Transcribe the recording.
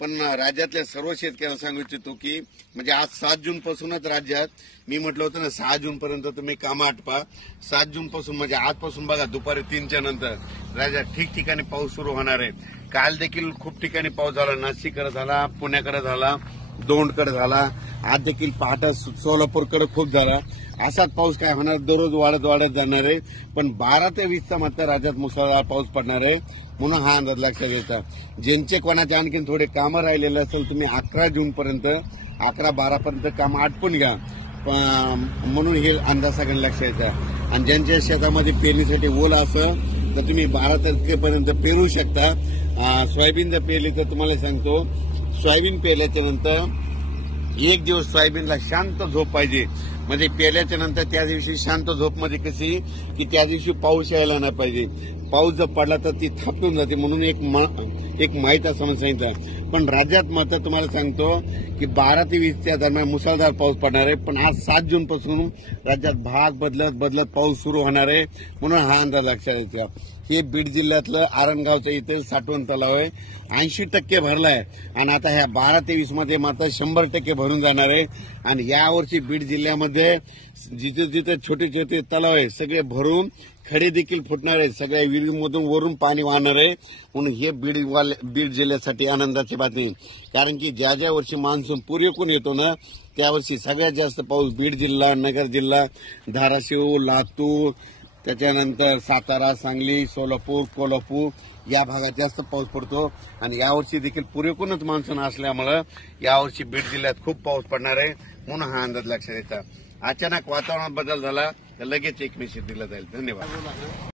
पण राज्यातल्या सर्व शेतकऱ्यांना सांगू इच्छितो की म्हणजे आज 7 जून पासूनच राज्यात मी म्हटलं होतं ना 6 जून पर्यंत तुम्ही कामं आटपा. 7 जून पासून म्हणजे आजपासून बघा दुपारी 3च्या नंतर राज्यात ठिकठिकाणी पाऊस सुरू होणार आहे. काल देखील खूप ठिकाणी पाऊस झाला. नाशिककडे झाला, पुण्याकडे झाला, दौंडकडे झाला, आज देखील पहाटे सोलापूरकडे खूप झाला. असाच पाऊस काय होणार, दररोज वाढत जाणार आहे. पण 12 ते 20चा मात्र राज्यात मुसळधार पाऊस पडणार आहे. म्हणून हा अंदाज लक्षात घ्यायचा. ज्यांचे कोणाचे आणखी थोडे कामं राहिलेले असेल तुम्ही 11 जून पर्यंत 11-12 पर्यंत कामं आटपून घ्या. म्हणून हे अंदाज सगळ्यांना लक्षात घ्यायचा. आणि ज्यांच्या शेतामध्ये पेरणीसाठी ओल असेल तर तुम्ही 12 तारखेपर्यंत पेरू शकता. सोयाबीन जर पेरली तर तुम्हाला सांगतो सोयाबीन पेरल्याच्या नंतर एक दिवस सोयाबीनला शांत झोप पाहिजे. म्हणजे पेरल्याच्या नंतर त्या दिवशी शांत झोप म्हणजे कशी की त्या दिवशी पाऊस यायला नाही पाहिजे. पाऊस जर पडला तर ती थापून जाते. म्हणून एक माहीत असं सांगितलं. पण राज्यात मात्र तुम्हाला सांगतो की 12 ते 20च्या दरम्यान मुसळधार पाऊस पडणार आहे. पण आज 7 जून पासून राज्यात भाग बदलत पाऊस सुरू होणार आहे. म्हणून हा अंदाज लक्षात घ्यायचा. हे बीड जिल्ह्यातलं आरणगावचं इथे साठवण तलाव आहे, 80% भरलाय. आणि आता ह्या 12 ते 20 मध्ये मात्र 100% भरून जाणार आहे. आणि यावर्षी बीड जिल्ह्यामध्ये जिथे छोटे तलाव आहे सगळे भरून खडे देखील फुटणार आहे. सगळ्या विहिरीमधून वरून पाणी वाहणार आहे. म्हणून हे बीड जिल्ह्यासाठी आनंदाची बातमी. कारण की ज्या वर्षी मान्सून पुरेपूर येतो ना त्यावर्षी सगळ्यात जास्त पाऊस बीड जिल्हा, नगर जिल्हा, धाराशिव, लातूर, त्याच्यानंतर सातारा, सांगली, सोलापूर, कोल्हापूर या भागात जास्त पाऊस पडतो. आणि यावर्षी देखील पुरेपूरच मान्सून असल्यामुळे यावर्षी बीड जिल्ह्यात खूप पाऊस पडणार आहे. म्हणून हा अंदाज लक्षात घ्यायचा. अचानक वातावरणात बदल झाला तर लगेच एक मेसेज दिला जाईल. धन्यवाद.